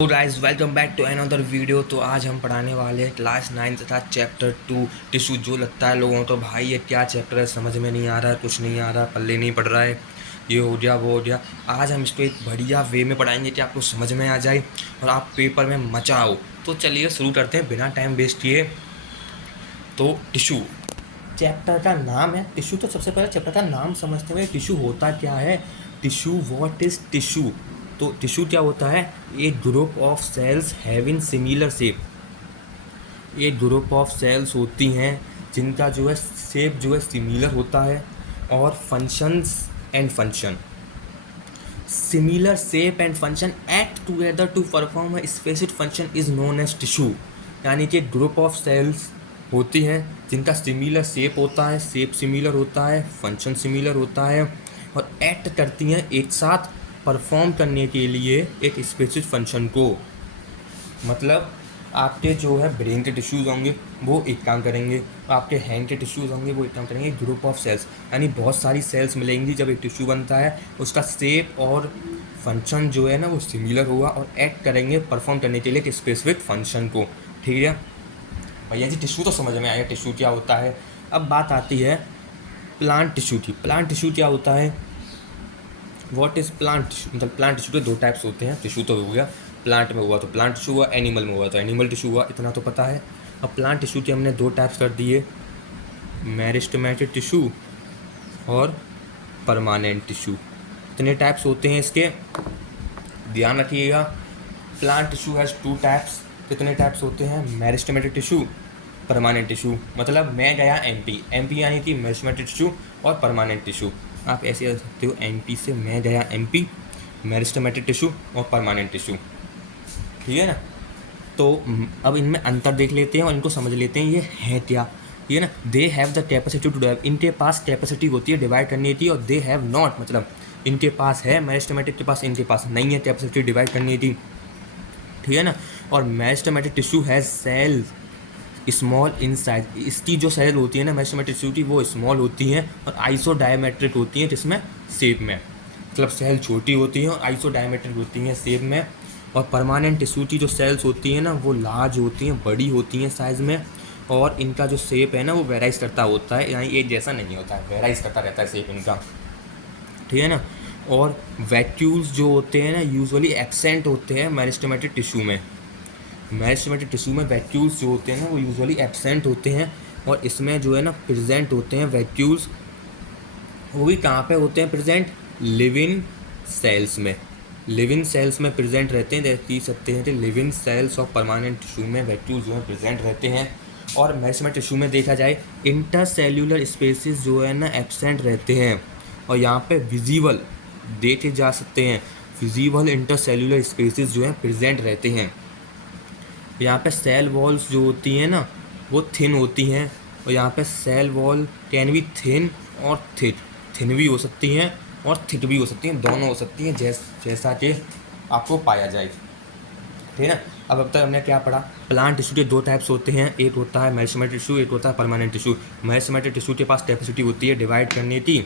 तो guys welcome back to another video. तो आज हम पढ़ाने वाले हैं क्लास 9 तथा चैप्टर 2 टिश्यू। जो लगता है लोगों तो भाई ये क्या चैप्टर है, समझ में नहीं आ रहा है, कुछ नहीं आ रहा, पल्ले नहीं पड़ रहा है, ये हो गया वो हो गया। आज हम इसको एक बढ़िया वे में पढ़ाएंगे कि आपको समझ में आ जाए और आप पेपर में मचाओ। तो चलिए शुरू करते हैं बिना टाइम वेस्ट किए। तो टिश्यू चैप्टर का नाम है टिश्यू। तो सबसे पहले चैप्टर का नाम समझते हुए टिश्यू होता क्या है। Tissue, what is tissue. तो टिश्यू क्या होता है, a group of cells having similar shape. एक ग्रुप ऑफ सेल्स होती हैं जिनका जो है शेप जो है सिमिलर होता है और functions and function similar shape and function act together to perform a specific function is known as tissue. यानी कि ग्रुप ऑफ सेल्स होती हैं जिनका सिमिलर शेप होता है, शेप सिमिलर होता है, फंक्शन सिमिलर होता है और एक्ट करती हैं एक साथ परफॉर्म करने के लिए एक स्पेसिफिक फंक्शन को। मतलब आपके जो है ब्रेन के टिश्यूज़ होंगे वो एक काम करेंगे, आपके हैंड के टिश्यूज़ होंगे वो एक काम करेंगे। ग्रुप ऑफ सेल्स यानी बहुत सारी सेल्स मिलेंगी जब एक टिश्यू बनता है, उसका शेप और फंक्शन जो है ना वो सिमिलर होगा और एक्ट करेंगे परफॉर्म करने के लिए एक स्पेसिफिक फंक्शन को। ठीक है भैया जी, टिश्यू तो समझ में आया टिश्यू क्या होता है। अब बात आती है प्लांट टिश्यू की। प्लांट टिश्यू क्या होता है, व्हाट इज़ प्लांट टिश्यू। मतलब प्लांट टिश्यू के दो टाइप्स होते हैं। टिश्यू तो हो गया, प्लांट में हुआ तो प्लांट टिश्यू हुआ, एनिमल में हुआ तो एनिमल टिश्यू हुआ, इतना तो पता है। अब प्लांट टिश्यू के हमने दो टाइप्स कर दिए, मेरिस्टेमेटिक टिश्यू और परमानेंट टिश्यू। इतने टाइप्स होते हैं इसके, ध्यान रखिएगा। Plant tissue has two types. कितने टाइप्स होते हैं, मेरिस्टेमेटिक टिश्यू, परमानेंट टिश्यू। मतलब मैं गया एमपी यानी कि मेरिस्टेमेटिक टिश्यू और परमानेंट टिश्यू। आप ऐसे कह सकते हो एमपी से मैं गया एमपी, मेरिस्टेमेटिक टिश्यू और परमानेंट टिश्यू। ठीक है ना। तो अब इनमें अंतर देख लेते हैं और इनको समझ लेते हैं ये है क्या। ये ना, they have the capacity to divide, इनके पास कैपेसिटी होती है डिवाइड करने की, और दे हैव नॉट मतलब इनके पास है, मेरिस्टेमेटिक के पास इनके पास नहीं है कैपेसिटी डिवाइड करने की। ठीक है ना। और meristematic tissue has cell small in size. इसकी जो सेल होती है ना मेरिस्टेमेटिक टिश्यू की, वो स्मॉल होती हैं और आइसोडायमेट्रिक होती हैं, जिसमें शेप में मतलब सेल छोटी होती हैं और आइसोडायमेट्रिक होती हैं शेप में। और परमानेंट टिश्यू की जो सेल्स होती हैं ना वो लार्ज होती हैं, बड़ी होती हैं साइज़ में, और इनका जो शेप है ना वो वेराइज करता होता है, यानी एक जैसा नहीं होता है, वेराइज करता रहता है शेप इनका। ठीक है ना। और वैक्यूल्स जो होते हैं ना यूजुअली एब्सेंट होते हैं मेरिस्टेमेटिक टिश्यू में। मेरिस्टेमेटिक टिश्यू में वैक्यूल्स जो होते हैं ना वो यूजुअली एब्सेंट होते हैं, और इसमें जो है ना प्रेजेंट होते हैं वैक्यूल्स। वो भी कहाँ पे होते हैं प्रेजेंट, लिविंग सेल्स में। लिविंग सेल्स में प्रेजेंट रहते हैं, देख सकते हैं कि लिविंग सेल्स और परमानेंट टिश्यू में वैक्यूल्स जो है प्रेजेंट रहते हैं। और मेरिस्टेमेटिक टिश्यू में देखा जाए इंटरसेल्यूलर स्पेसिस जो है ना एब्सेंट रहते हैं, और यहाँ पे विजिबल देखे जा सकते हैं, विजिबल इंटरसेल्यूलर स्पेसिस जो हैं प्रेजेंट रहते हैं। यहाँ पे सेल वॉल्स जो होती हैं ना वो थिन होती हैं, और यहाँ पे cell wall can be thin और थिक, थिन भी हो सकती हैं और थिक भी हो सकती हैं, दोनों हो सकती हैं जैसा कि आपको पाया जाए। ठीक है ना। अब तक हमने क्या पढ़ा, प्लांट टिश्यू के दो टाइप्स होते हैं, एक होता है मेरिस्टेमेटिक टिश्यू, एक होता है परमानेंट टिश्यू। मेरिस्टेमेटिक टिश्यू के पास कैपेसिटी होती है डिवाइड करने की,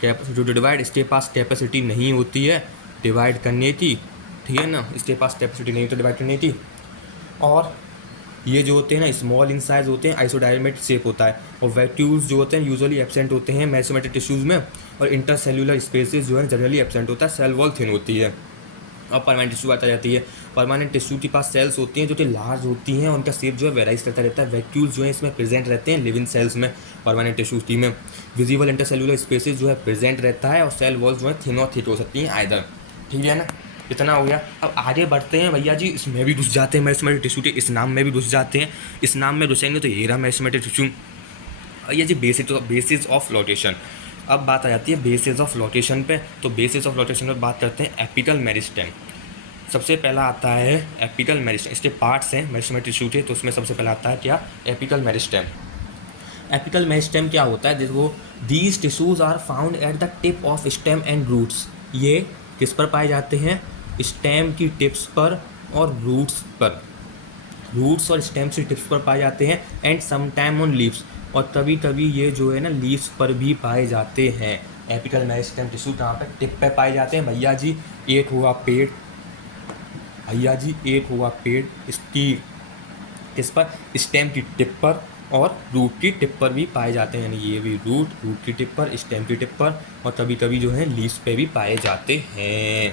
कैपेसिटी टू डिवाइड, इसके पास कैपेसिटी नहीं होती है डिवाइड करने की। ठीक है ना, इसके पास कैपेसिटी नहीं होती डिवाइड करने की। और ये जो होते हैं ना स्मॉल इन साइज होते हैं, आइसोडायमेट्रिक शेप होता है, और वैक्यूल्स जो होते हैं यूजुअली एब्सेंट होते हैं मेरिस्टेमेटिक टिश्यूज़ में, और इंटरसेल्यूलर स्पेसेस जो है जनरली एब्सेंट होता है, सेल वॉल थिन होती है। और परमानेंट टिश्यू आता जाती है। परमानेंट टिश्यू के पास सेल्स होती हैं जो कि लार्ज होती हैं, उनका शेप जो है वेराइज करता रहता है। वैक्यूल्स जो है इसमें प्रेजेंट रहते हैं लिविंग सेल्स में, परमानेंट टिश्यू टी में। विजिबल इंटरसेल्यूलर स्पेसेस जो है प्रेजेंट रहता है, और सेल वॉल्स जो है थिन और थिक हो सकती हैं आइदर। ठीक है ना, इतना हो गया। अब आगे बढ़ते हैं भैया जी, इसमें भी घुस जाते हैं मेरिस्टेमेटिक टिश्यू के, इस नाम में भी घुस जाते हैं। इस नाम में घुसेंगे तो ये रहा मेरिस्टेमेटिक टिश्यू। ये जी बेसिस ऑफ लोटेशन। अब बात आ जाती है बेसिस ऑफ लोटेशन पे। तो बेसिस ऑफ लोटेशन पर बात करते हैं एपिकल मेरिस्टेम। सबसे पहला आता है एपिकल मेरिस्टेम। इसके पार्ट्स हैं मेरिस्टेमेटिक टिश्यू के, तो उसमें सबसे पहला आता है क्या, एपिकल मेरिस्टेम। एपिकल मेरिस्टेम क्या होता है, देखो these tissues are found at the tip of stem and roots. ये किस पर पाए जाते हैं, स्टेम की टिप्स पर और रूट्स पर। रूट्स और स्टेम्स की टिप्स पर पाए जाते हैं, एंड समटाइम ऑन लीव्स, और कभी कभी ये जो है ना लीव्स पर भी पाए जाते हैं। एपिकल मेरिस्टेम टिश्यू कहाँ पर, टिप पे पाए जाते हैं भैया जी। एक हुआ पेड़, भैया जी एक हुआ पेड़, इसकी किस पर, स्टेम की टिप पर और रूट की टिप पर भी पाए जाते हैं, यानी ये भी रूट की टिप पर, स्टेम की टिप पर और कभी कभी जो है लीव्स पे भी पाए जाते हैं।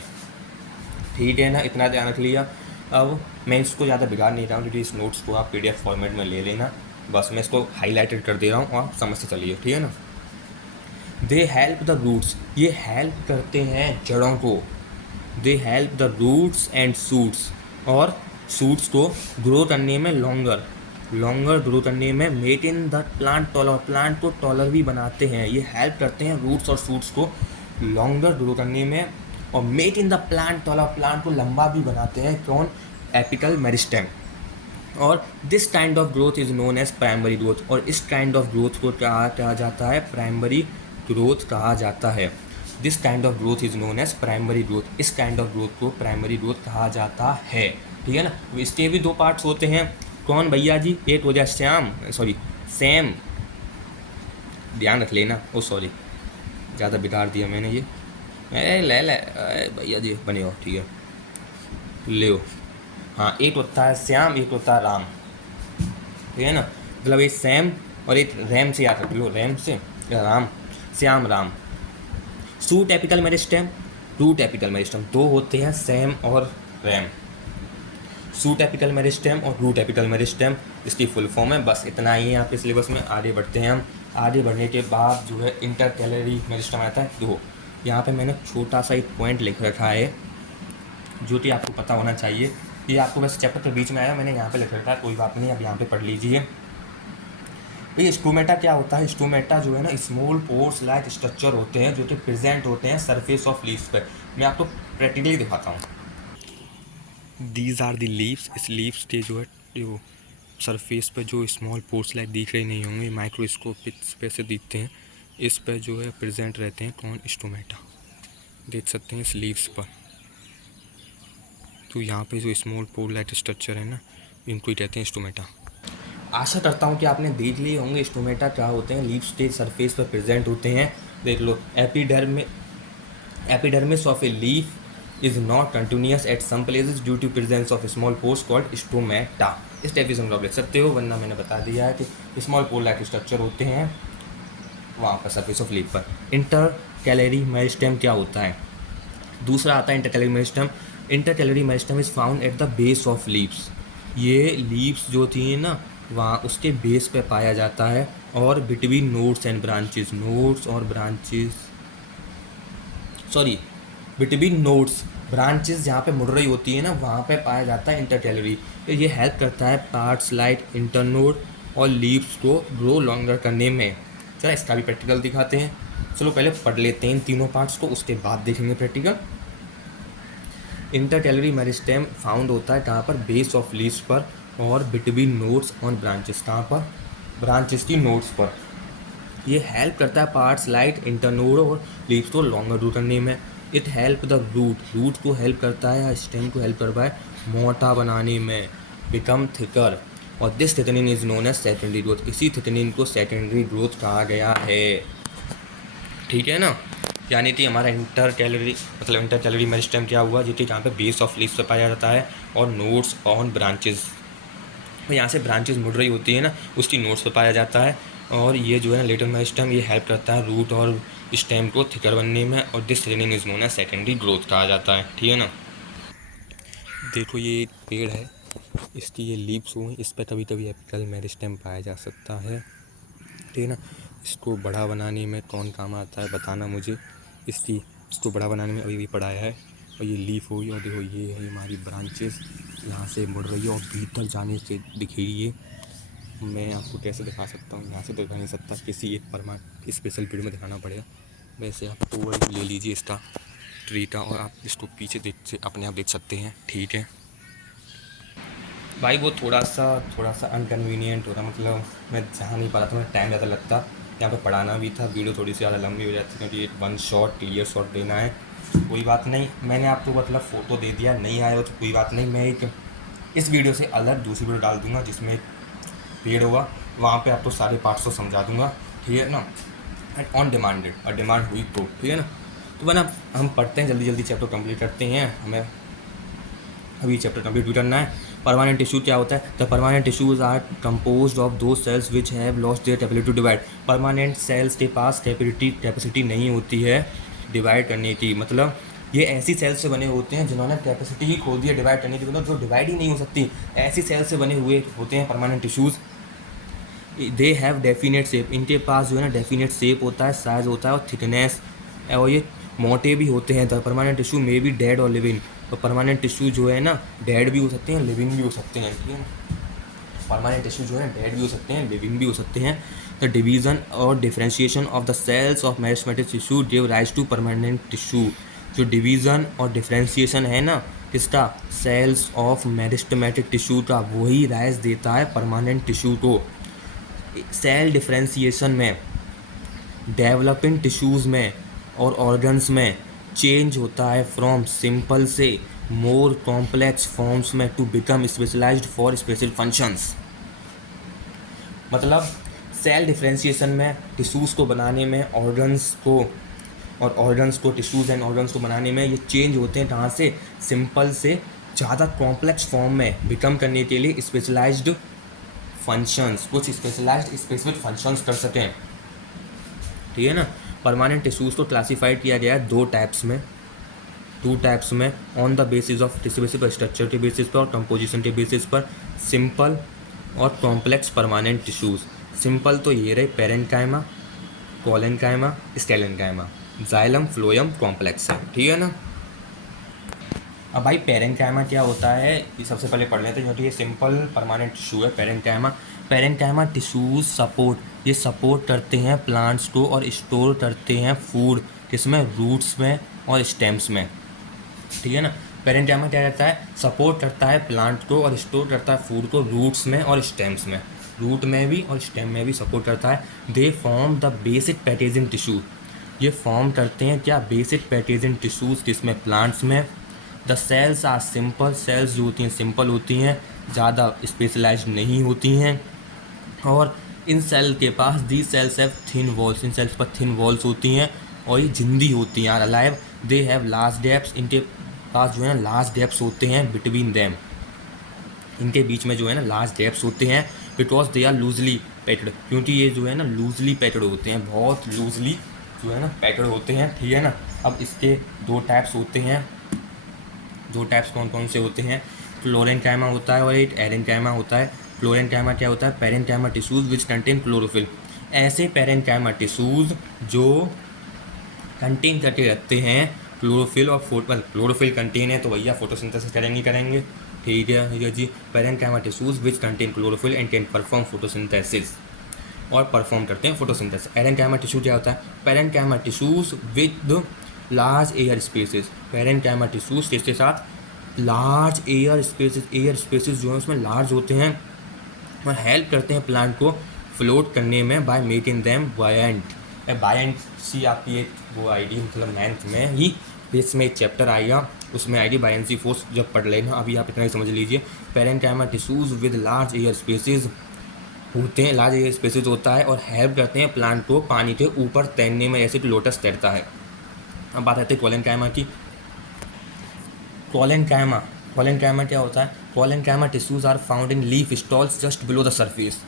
ठीक है ना, इतना ध्यान रख लिया। अब मैं इसको ज़्यादा बिगाड़ नहीं रहा हूँ क्योंकि इस नोट्स को आप PDF फॉर्मेट में ले लेना, बस मैं इसको हाईलाइटेड कर दे रहा हूँ और आप समझ से चलिए, ठीक है ना। दे हेल्प द रूट्स, ये हेल्प करते हैं जड़ों को, they help the roots and shoots, और सूट्स को ग्रो करने में, लॉन्गर ग्रो करने में, making the plant taller, plant को टॉलर भी बनाते हैं, ये हेल्प करते हैं रूट्स और सूट्स को लॉन्गर ग्रो करने में, और making the plant taller, plant को लंबा भी बनाते हैं, कौन, एपिकल मेरिस्टेम। और this kind of growth is known as primary growth, और इस काइंड ऑफ ग्रोथ को कहा जाता है, प्राइमरी ग्रोथ कहा जाता है। This kind of growth is known as primary growth, इस काइंड ऑफ ग्रोथ को प्राइमरी ग्रोथ कहा जाता है, ठीक है ना। इसके भी दो पार्ट्स होते हैं, कौन भैया जी, एक हो जाए सैम, ध्यान रख लेना, ओ सॉरी ज़्यादा बिगाड़ दिया मैंने ये, ले भैया जी बने हो, ठीक है ले, हाँ एक होता है श्याम, एक होता है राम, ठीक है ना, मतलब एक सैम और एक रैम से याद रख लो, रैम से या Ram, Shyam Ram. Shoot apical meristem, root apical meristem, दो होते हैं सैम और रैम, सूट एपिकल मेरिस्टेम और रूट एपिकल मेरिस्टेम, इसकी फुल फॉर्म है। बस इतना ही है आपके सिलेबस में, आगे बढ़ते हैं हम। आगे बढ़ने के बाद जो है इंटरकैलरी मेरिस्टेम आता है। देखो यहाँ पे मैंने छोटा सा एक पॉइंट लिख रखा है जो कि आपको पता होना चाहिए, ये आपको बस चैप्टर के बीच में आया, मैंने यहाँ पे लिख रखा है, कोई बात नहीं, अब यहाँ पे पढ़ लीजिए। ये स्टोमेटा क्या होता है, स्टोमेटा जो है ना स्मॉल पोर्स लाइक स्ट्रक्चर होते हैं जो कि प्रेजेंट होते हैं सरफेस ऑफ लीव्स पे। मैं आपको प्रैक्टिकली दिखाता हूँ। दीज आर द लीव्स, इस लीव्स के जो है जो सरफेस पे जो स्मॉल पोर्स लाइक दिख रहे नहीं होंगे, माइक्रोस्कोप पे से दिखते हैं, इस पे जो है प्रेजेंट रहते हैं कौन, स्टोमेटा, देख सकते हैं इस लीव्स पर। तो यहाँ पे जो स्मॉल पोर लाइक स्ट्रक्चर है ना, इनको ही कहते हैं स्टोमेटा। आशा करता हूँ कि आपने देख लिए होंगे स्टोमेटा क्या होते हैं, लीव्स के सरफेस पर प्रेजेंट होते हैं। देख लो, epidermis of a leaf is not continuous at some places due to presence of small pores called stomata. इस टाइप से आप लिख सकते हो, वरना मैंने बता दिया है कि स्मॉल पोर लाइक स्ट्रक्चर होते हैं वहाँ पर सरफेस ऑफ लीफ पर। इंटर कैलरी मेरिस्टेम क्या होता है, दूसरा आता है inter calorie meristem. Inter calorie meristem is found at the base of leaves, ये लीव्स जो थी ना वहाँ उसके बेस पे पाया जाता है, और between nodes and branches, nodes और branches, sorry between nodes, branches जहाँ पे मुड़ रही होती है ना वहाँ पे पाया जाता है इंटर कैलरी। तो ये हेल्प करता है पार्ट्स लाइक इंटरनोड और लीव्स को ग्रो लॉन्गर करने में। चलो इसका भी प्रैक्टिकल दिखाते हैं, चलो पहले पढ़ लेते हैं इन तीनों पार्ट्स को, उसके बाद देखेंगे practical. Inter calorie meristem found होता है कहाँ पर, बेस ऑफ लीव्स पर, और बिटवीन नोड्स ऑन ब्रांचेस, कहाँ पर, ब्रांचेस की नोड्स पर। ये हेल्प करता है पार्ट्स लाइक इंटरनोड और लीव्स को लॉन्गर ग्रो करने में। इट हेल्प द रूट को हेल्प करता है, या स्टेम को हेल्प करता है मोटा बनाने में, बिकम थिकर, और this thickening is known as secondary growth, इसी थिकनिंग को सेकेंडरी ग्रोथ कहा गया है, ठीक है ना। यानी कि हमारा इंटर कैलरी मेरिस्टेम क्या हुआ, जो कि यहाँ पे बेस ऑफ लीव्स पे पाया जाता है, और नोड्स ऑन ब्रांचेस, यहाँ से ब्रांचेस मुड़ रही होती है ना उसकी नोड्स पे पाया जाता है। और ये जो है ना लेटर मेरिस्टेम, ये हेल्प करता है रूट और स्टेम को थिकर बनने में, और this thickening is known as secondary growth कहा जाता है, ठीक है ना। देखो ये एक पेड़ है, इसकी ये लीव्स हुई, इस पर कभी कभी एपिकल मेरिस्टेम पाया जा सकता है, ठीक है ना। इसको बड़ा बनाने में कौन काम आता है बताना मुझे, इसको बड़ा बनाने में अभी भी पढ़ाया है। और ये लीफ हुई, और देखो ये है हमारी ब्रांचेस, यहाँ से मुड़ रही है और भीतर जाने से दिख रही है। मैं आपको कैसे दिखा सकता हूँ, यहाँ से दिखा नहीं सकता, किसी एक स्पेशल वीडियो में दिखाना पड़ेगा। वैसे आप ओवर ले लीजिए इसका ट्री का, और आप इसको पीछे अपने आप देख सकते हैं, ठीक है भाई। वो थोड़ा सा अनकन्वीनियंट हो रहा, मतलब मैं जहाँ नहीं पा रहा था, मैं टाइम ज़्यादा लगता, यहाँ पे पढ़ाना भी था, वीडियो थोड़ी सी ज़्यादा लंबी हो जाती क्योंकि एक वन शॉट क्लियर शॉट देना है। कोई बात नहीं, मैंने आपको मतलब फ़ोटो दे दिया, नहीं आया हो तो कोई बात नहीं, मैं एक इस वीडियो से अलग दूसरी वीडियो डाल दूँगा जिसमें एक पेड़ होगा, वहाँ पे आपको सारे पार्ट्स को समझा दूँगा, ठीक है ना, एंड ऑन डिमांडेड, और डिमांड हुई तो, ठीक है ना। तो बना हम पढ़ते हैं, जल्दी जल्दी चैप्टर कंप्लीट करते हैं। हमें अभी चैप्टर कंप्लीट भी करना है। परमानेंट टिश्यू क्या होता है? The permanent tissues are composed of दो cells which have lost their ability to divide. Permanent cells के पास कैपेसिटी नहीं होती है डिवाइड करने की, मतलब ये ऐसी सेल्स से बने होते हैं जिन्होंने कैपेसिटी ही खो दी है डिवाइड करने की, मतलब जो डिवाइड ही नहीं हो सकती, ऐसी सेल्स से बने हुए होते हैं permanent tissues. They have definite shape, इनके पास जो है ना डेफिनेट शेप होता है, साइज होता है और थिकनेस, और ये मोटे भी होते हैं। The permanent tissue may be dead और लिविंग, तो परमानेंट टिश्यू जो है ना डेड भी हो सकते हैं, लिविंग भी हो सकते हैं, ठीक है ना। परमानेंट टिश्यू जो है डेड भी हो सकते हैं, लिविंग भी हो सकते हैं। द डिवीजन और differentiation of the cells of meristematic tissue give rise to permanent tissue. जो डिवीज़न और डिफ्रेंशिएशन है ना किसका? सेल्स ऑफ मेरिस्टेमेटिक टिश्यू का, वही राइज देता है परमानेंट टिश्यू को। सेल डिफ्रेंशिएशन में डेवलपिंग टिश्यूज़ में और ऑर्गन्स में चेंज होता है फ्रॉम सिंपल से मोर कॉम्प्लेक्स फॉर्म्स में to become specialised for special functions. मतलब सेल डिफ्रेंशिएशन में टिश्यूज़ को बनाने में ऑर्गन्स को टिश्यूज़ एंड ऑर्गन्स को बनाने में ये चेंज होते हैं कहाँ से? सिंपल से ज़्यादा कॉम्प्लेक्स फॉर्म में बिकम करने के लिए स्पेशलाइज्ड फंक्शंस, कुछ स्पेसिफिक फंक्शंस कर सकें, ठीक है ना। परमानेंट टिश्यूज़ को क्लासीफाइड किया गया है टू टाइप्स में on the basis of tissue पर, स्ट्रक्चर के बेसिस पर और कंपोजिशन के बेसिस पर, सिंपल और कॉम्प्लेक्स परमानेंट टिश्यूज़। सिंपल तो ये रहे parenchyma, collenchyma, sclerenchyma, xylem, phloem, complex है, ठीक है ना। अब भाई पेरेन्काइमा क्या होता है ये सबसे पहले पढ़ लेते हैं, क्योंकि ये सिंपल परमानेंट टिश्यू है। पेरेन्काइमा टिश्यूज सपोर्ट करते हैं प्लांट्स को और स्टोर करते हैं फूड, किसमें? रूट्स में और स्टेम्स में, ठीक है ना। पेरेन्काइमा क्या करता है? सपोर्ट करता है प्लांट को और स्टोर करता है फूड को रूट्स में और स्टेम्स में, रूट में भी और स्टेम में भी सपोर्ट करता है। They form the basic packaging tissue, ये फॉर्म करते हैं क्या? बेसिक पैकेजिंग टिश्यूज़, किसमें? प्लांट्स में। The cells are simple, cells जो होती हैं सिंपल होती हैं, ज़्यादा स्पेशलाइज्ड नहीं होती हैं। और इन सेल के पास the cells have thin walls, इन सेल्स पर थिन वॉल्स होती हैं और ये जिंदी होती हैं, are alive. They have large depths, इनके पास जो है ना लार्ज डेप्स होते हैं बिटवीन देम, इनके बीच में जो है ना लार्ज डेप्स होते हैं। Because they are loosely packed, क्योंकि ये जो है ना लूजली पैक्ड होते हैं, बहुत लूजली जो है ना पैक्ड होते हैं, ठीक है ना। अब इसके दो टाइप्स होते हैं, दो टाइप्स कौन कौन से होते हैं? क्लोरेन्काइमा होता है और एक एरेन्काइमा होता है। क्लोरेन्काइमा क्या होता है? Parenchyma tissues which contain chlorophyll, ऐसे पेरेन्काइमा टिश्यूज़ जो कंटेन करके रखते हैं क्लोरोफिल और क्लोरोफिल कंटेन है तो भैया फोटोसिंथेसिस करेंगे, ठीक है जी। Parenchyma tissues which contain chlorophyll and can perform photosynthesis, और परफॉर्म करते हैं फोटोसिंथेसिस। एरेन्काइमा टिश्यू क्या होता है? Parenchyma tissues with large air spaces, parenchyma tissues किसके साथ? लार्ज एयर स्पेसेस जो है उसमें लार्ज होते हैं और हेल्प करते हैं प्लांट को फ्लोट करने में बाय मेकिंग देम बायेंट। बायेंट सी आपकी एक वो आएगी, मतलब 9th में ही इसमें एक चैप्टर आएगा, उसमें आएगी बायेंसी फोर्स, जब पढ़ लेना, अभी आप इतना ही समझ लीजिए। Parenchyma tissues with large air spaces होते हैं, लार्ज एयर स्पेसेस होता है और हेल्प करते हैं प्लांट को पानी के ऊपर तैरने में, जैसे कि लोटस तैरता है। अब बात आती है कोलेन्काइमा की। कोलेन्काइमा क्या होता है? Collenchyma tissues are found in leaf stalks just below the surface,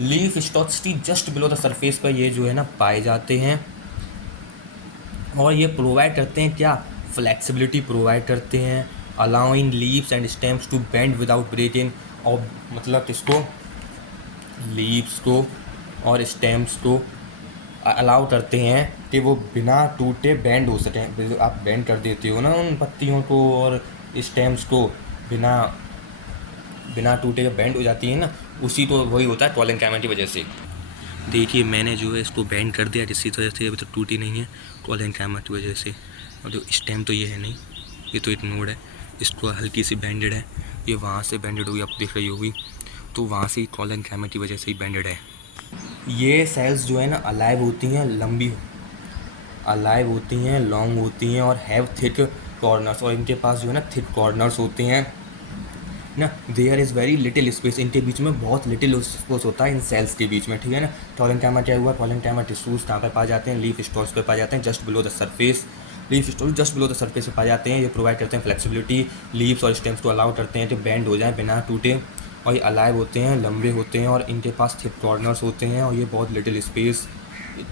leaf stalks की जस्ट बिलो द सरफेस पर ये जो है ना पाए जाते हैं, और ये प्रोवाइड करते हैं क्या? फ्लेक्सिबिलिटी प्रोवाइड करते हैं, allowing leaves and stems to bend without breaking, और मतलब किसको? लीव्स को और स्टेम्स को अलाउ करते हैं कि वो बिना टूटे बेंड हो सकें। आप बेंड कर देते हो ना उन पत्तियों को और स्टेम्स को, बिना टूटे बेंड हो जाती है ना, उसी तो वही होता है कोलेन्काइमा की वजह से। देखिए मैंने जो है इसको बेंड कर दिया, जिसकी वजह से अभी तो टूटी नहीं है, कोलेन्काइमा की वजह से। और जो स्टेम तो ये है नहीं, ये तो एक नोड है, इसको हल्की सी बेंडेड है, ये वहाँ से बेंडेड हुई, आप देख रही होगी, तो वहाँ से कोलेन्काइमा की वजह से ही बेंडेड है। ये सेल्स जो है ना अलाइव होती हैं, लॉन्ग होती हैं और हैव थिक कॉर्नर्स, और इनके पास जो है ना थिक कॉर्नर्स होते हैं ना। There is very little space, इनके बीच में बहुत लिटिल स्पेस होता है इन सेल्स के बीच में, ठीक है ना। कोलेन्काइमा क्या हुआ? कोलेन्काइमा टिश्यूज़ कहाँ पर पाए जाते हैं? लीफ स्टॉल्स पर पाए जाते हैं, just below the surface, leaf storage just below the surface में पाए जाते हैं। ये प्रोवाइड करते हैं फ्लेक्सिबिलिटी, लीव्स और स्टेम्स को अलाउ करते हैं कि बेंड हो जाए बिना टूटे, और ये अलाइव होते हैं, लंबे होते हैं, और इनके पास थिक कॉर्नर्स होते हैं, और ये बहुत little space,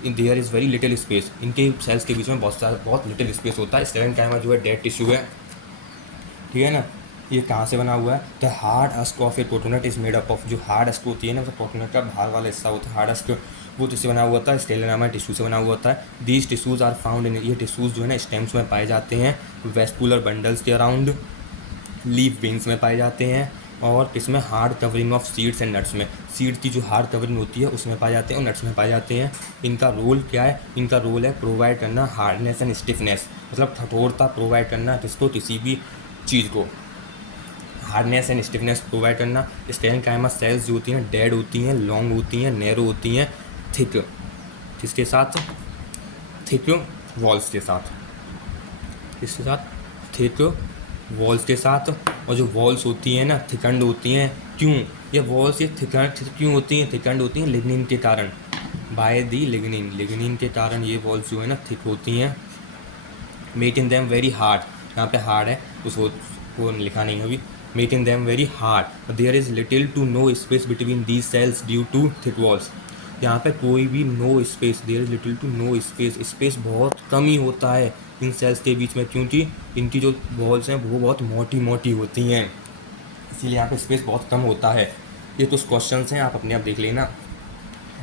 there is very little space, इनके सेल्स के बीच में बहुत लिटिल स्पेस होता है। स्टेरेन्काइमा जो है डेड टिश्यू है, ठीक है ना। ये कहाँ से बना हुआ है? The hard husk of A coconut is made up of, जो हार्ड हस्क होती है ना, मतलब कोकोनट का बाहर वाला हिस्सा होता है हार्ड हस्क, वो जिससे बना हुआ होता है स्टेरेन्काइमा टिश्यू से बना हुआ होता है। These tissues are found in, ये टिश्यूज़ जो है ना स्टेम्स में पाए जाते हैं, वेस्कुलर बंडल्स के अराउंड, लीफ वेन्स में पाए जाते हैं, और इसमें hard covering of seeds and nuts में, सीड की जो हार्ड कवरिंग होती है उसमें पाए जाते हैं, और नट्स में पाए जाते हैं। इनका रोल क्या है? इनका रोल है प्रोवाइड करना हार्डनेस एंड स्टिफनेस, मतलब कठोरता प्रोवाइड करना, किसको? किसी भी चीज़ को हार्डनेस एंड स्टिफनेस प्रोवाइड करना। स्टेरेन्काइमा सेल्स जो होती हैं डेड होती हैं, लॉन्ग होती हैं, नैरो होती हैं, थिक, किसके साथ? थिक वॉल्स के साथ, इसके साथ थिक वॉल्स के साथ। और जो वॉल्स होती हैं ना थिकंड होती हैं, क्यों ये वॉल्स ये थिकंड क्यों होती हैं? थिकंड होती हैं लिग्निन के कारण, बाय दी लिग्निन, लिग्निन के कारण ये वॉल्स जो है ना थिक होती हैं। मेकिंग देम वेरी हार्ड, यहाँ पे हार्ड है उसको लिखा नहीं है अभी, making them very hard. There is little to no space between these cells due to thick walls, यहाँ पे कोई भी no space, there is little to no space, space बहुत कम ही होता है इन सेल्स के बीच में, क्योंकि इनकी जो वॉल्स हैं वो बहुत मोटी मोटी होती हैं, इसीलिए यहाँ पे स्पेस बहुत कम होता है। ये कुछ क्वेश्चन हैं, आप अपने आप देख लेना,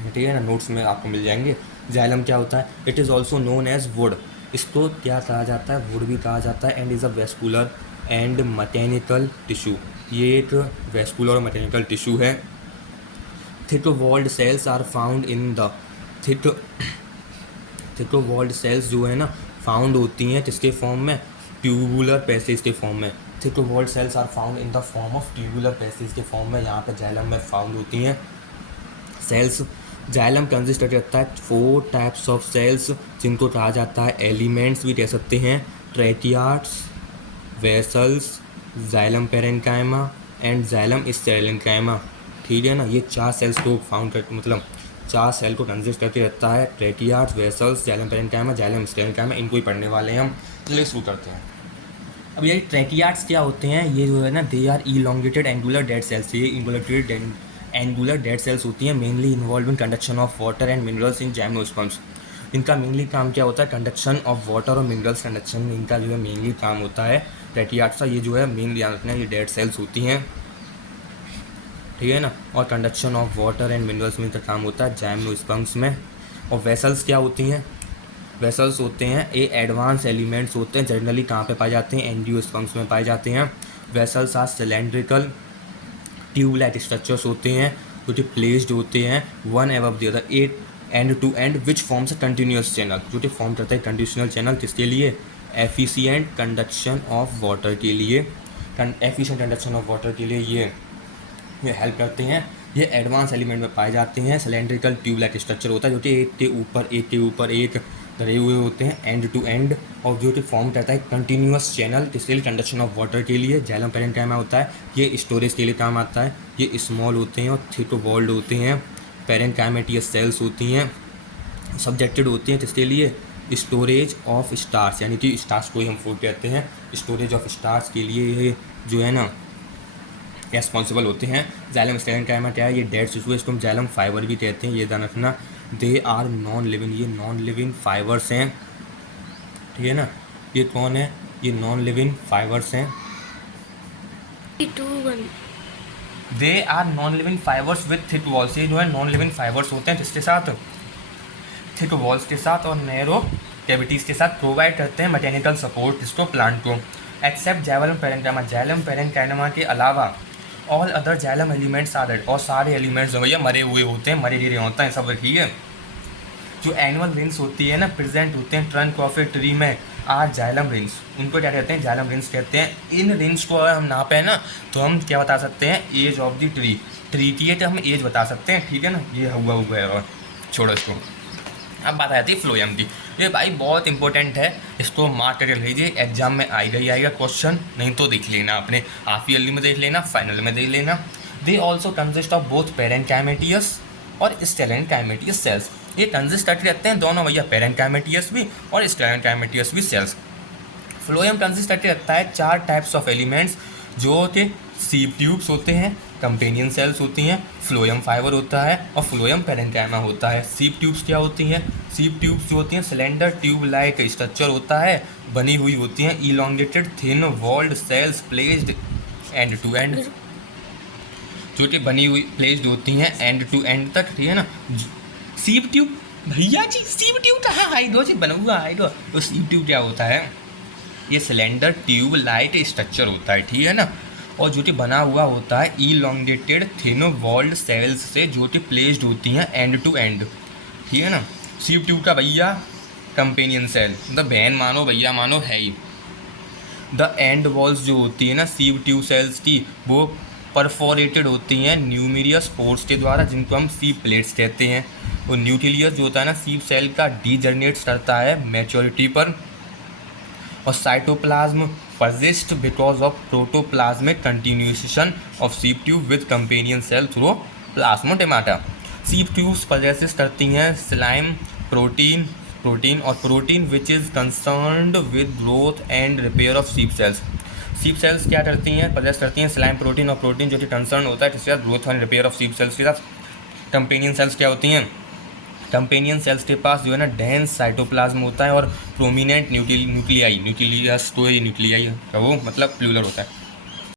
ठीक है ना, नोट्स में आपको मिल जाएंगे। जाइलम क्या होता है? It is also known as wood, इसको क्या कहा जाता है? वुड भी कहा जाता है। And is a vascular and mechanical tissue, ये एक वेस्कुलर और मैकेनिकल टिश्यू है। Thick walled cells are found in the, thick walled cells जो है ना फाउंड होती हैं किसके फॉर्म में? ट्यूबुलर पैसेज के फॉर्म में। Thick walled cells are found in the form of tubular passage के फॉर्म में यहाँ पे जाइलम में फाउंड होती हैं सेल्स। जाइलम कंसिस्ट करता है 4 टाइप्स ऑफ सेल्स, जिनको कहा जाता है एलिमेंट्स भी कह सकते हैं, tracheids, vessels, xylem parenchyma and xylem sclerenchyma, ठीक है ना। ये 4 सेल्स को फाउंड कर, मतलब 4 सेल को कंसिस्ट करके रहता है, ट्रैकियाट्स, वेसल्स, जाइलम पेरेन्काइमा, जाइलम स्टेरेन्काइमा, इनको ही पढ़ने वाले हैं हम। चलिए शुरू करते हैं। अब ये ट्रैकियाट्स क्या होते हैं? ये जो है ना they are elongated angular dead cells, ये इलोंगेटेड एंगुलर डेड सेल्स होती हैं, mainly involve in conduction of water and minerals in gymnosperms. इनका मेनली काम क्या होता है? कंडक्शन ऑफ वाटर और मिनरल्स कंडक्शन, इनका जो है मेनली काम होता है ट्रैकियाट्स का। ये जो है मेन ध्यान रखना है, ये डेड सेल्स होती हैं, ठीक है ना, और conduction of water and minerals में इनका काम होता है जाइम्नोस्पर्म्स में। और वेसल्स क्या होती हैं? वेसल्स होते हैं ये एडवांस एलिमेंट्स होते हैं, जनरली कहाँ पे पाए जाते हैं? एंजियोस्पर्म्स में पाए जाते हैं। Vessels are cylindrical tube like structures होते हैं, जो कि प्लेस्ड होते हैं one above the other, at end to end, which forms a continuous channel, जो कि फॉर्म करता है कंटिन्यूस चैनल, किसके लिए? एफिशिएंट कंडक्शन ऑफ वाटर के लिए, एफिशिएंट कंडक्शन ऑफ वाटर के लिए ये हेल्प करते हैं। ये एडवांस एलिमेंट में पाए जाते हैं। सिलेंड्रिकल ट्यूब लाइक स्ट्रक्चर होता है, जो कि एक के ऊपर एक धरे हुए होते हैं एंड टू एंड, और जो कि फॉर्म करता है कंटिन्यूस चैनल, किसके लिए? कंडक्शन ऑफ वाटर के लिए। जाइलम पेरेन्काइमा होता है, ये स्टोरेज के लिए काम आता है। ये स्मॉल होते हैं और थिक वॉल्ड होते हैं। पेरेन्काइमेटियस सेल्स होती हैं, सब्जेक्टेड होती हैं किसके लिए? स्टोरेज ऑफ स्टार्स, यानी कि स्टार्स को ही हम फूड कहते हैं, स्टोरेज ऑफ स्टार्स के लिए ये जो है ना रेस्पॉन्सिबल होते हैं। जाइलम स्टेरेन्काइमा क्या है? ये डेड टिश्यू है, इसको हम जाइलम फाइबर भी कहते हैं, ये ध्यान रखना। दे आर नॉन लिविंग, ये नॉन लिविंग फाइबर्स हैं, ठीक है ना। ये कौन है? ये नॉन लिविंग फाइबर्स हैं। They are non living fibres with thick walls, ये जो है नॉन लिविंग फाइबर्स होते हैं जिसके साथ? थिक वॉल्स के साथ और नैरो कैविटीज़ के साथ, प्रोवाइड करते हैं मैकेनिकल सपोर्ट इसको, प्लांट को। Except xylem parenchyma, xylem parenchyma के अलावा all other xylem elements are dead, और सारे एलिमेंट्स जो भैया मरे हुए होते हैं, मरे गिरे होते हैं सब, ठीक है। जो एनुअल रिंग्स होती है ना प्रेजेंट होते हैं ट्रंक ऑफ ए ट्री में, आर जाइलम रिंग्स, उनको क्या कहते हैं? जाइलम रिंग्स कहते हैं। इन रिंग्स को अगर हम नापे ना तो हम क्या बता सकते हैं? एज ऑफ द ट्री की है तो हम एज बता सकते हैं, ठीक है ना। ये हुआ है, और छोड़ो इसको। अब बात आती है फ्लोएम की। ये भाई बहुत इंपॉर्टेंट है, इसको मार्क करके लीजिए, एग्जाम में आएगा क्वेश्चन, नहीं तो देख लेना अपने हाफ ईयरली में, देख लेना फाइनल में देख लेना। They also consist of both parenchymatous और स्टेरेन्काइमेटियस सेल्स, ये कंसिस्ट करके रहते हैं दोनों भैया, पेरेन्काइमेटियस भी और स्टेरेन्काइमेटियस भी सेल्स। फ्लोएम कंसिस्ट करके रखता है 4 टाइप्स ऑफ एलिमेंट्स, जो कि सीप ट्यूब्स होते हैं, कंपेनियन सेल्स होती हैं, फ्लोएम फाइबर होता है और फ्लोएम पैरेन्काइमा होता है। सीप ट्यूब्स क्या होती हैं? सीप ट्यूब्स जो होती हैं सिलेंडर ट्यूब लाइक स्ट्रक्चर होता है, बनी हुई होती हैं elongated thin walled cells placed end to end, जो कि बनी हुई प्लेस्ड होती हैं एंड टू एंड तक, ठीक है ना। सीप ट्यूब भैया जी, सीप ट्यूब कहाँ हाइड्रो से बना हुआ हाइड्रो, तो सीप ट्यूब क्या होता है? ये सिलेंडर ट्यूब लाइक स्ट्रक्चर होता है, ठीक है ना, और जो कि बना हुआ होता है इलॉन्गेटेड थिन वॉल्ड सेल्स से, जो कि प्लेस्ड होती हैं एंड टू एंड, ठीक है ना। सीप ट्यूब का भैया कंपेनियन सेल, मतलब बहन मानो भैया मानो है ही। द एंड वॉल्स जो होती है ना सीप ट्यूब सेल्स की, वो परफोरेटेड होती हैं न्यूमेरियस पोर्स के द्वारा, जिनको हम सीप प्लेट्स कहते हैं। और न्यूक्लियस जो होता है ना सीप सेल का, डीजनरेट्स करता है मैच्योरिटी पर, और cytoplasm persist because of protoplasmic continuation of sieve tube with companion cell through plasmodesmata. Sieve tubes persist करती हैं स्लाइम प्रोटीन और protein which is concerned with growth and repair of sieve cells. Sieve cells क्या करती हैं? Persist करती हैं slime protein और protein जो कि कंसर्न होता है किसके साथ? Growth and repair of sieve cells के साथ। कंपेनियन सेल्स क्या होती हैं? कंपेनियन सेल्स के पास जो है ना डेंस साइटोप्लाज्म होता है और प्रोमिनेंट न्यूक्लियाई, न्यूक्लियस तो ये न्यूक्लियाई है, वो मतलब प्लूरल होता है।